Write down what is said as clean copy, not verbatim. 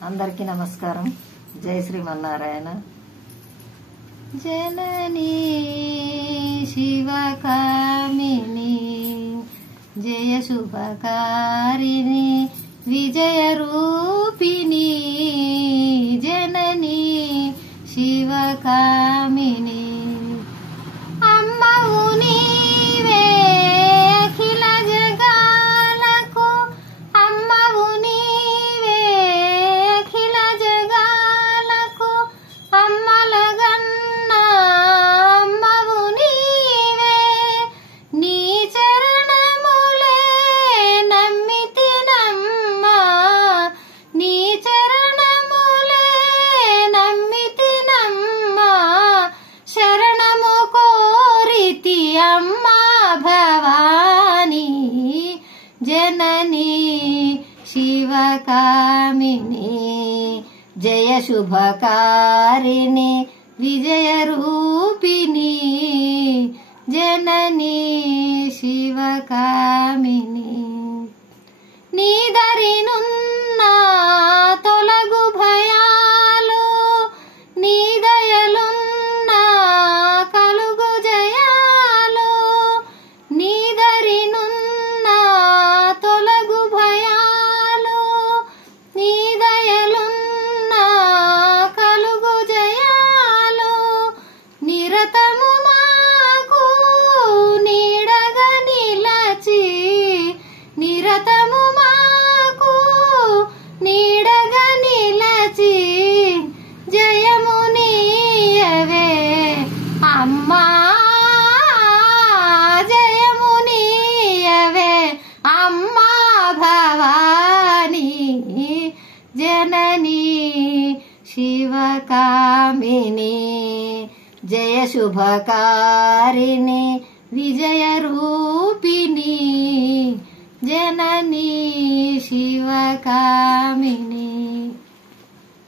అందరికీ నమస్కారం. జై శ్రీమన్నారాయణ. జననీ శివకామిని జయ శుభకారిణి విజయ రూపిణి జననీ శివకామిని అమ్మవు నీవే అఖిల జగాలకు అమ్మవు నీవే అఖిల జగాలకు అమ్మలగన్న అమ్మవు నీవే నీ చరణములే నమ్మితినమ్మా నీ చరణములే నమ్మితినమ్మా శరణము కోరితి అమ్మా భవాని జననీ శివకామిని జయ శుభకారిణి విజయ రూపిణి జననీ శివకామిని నీదరినున్న తొలగు భయాలు నీ దయలున్న కలుగు జయాలు నీదరినున్న తొలగు భయాలు నీ దయలున్న కలుగు జయాలు నిరతము మాకు నీడగా నిలచి నిరతము మాకు నీడగా నిలచి జయము నీయవే అమ్మా జయము నీయవే అమ్మా భవాని జననీ శివకామిని జయ శుభకారిణి విజయ రూపిణి జననీ శివకామిని.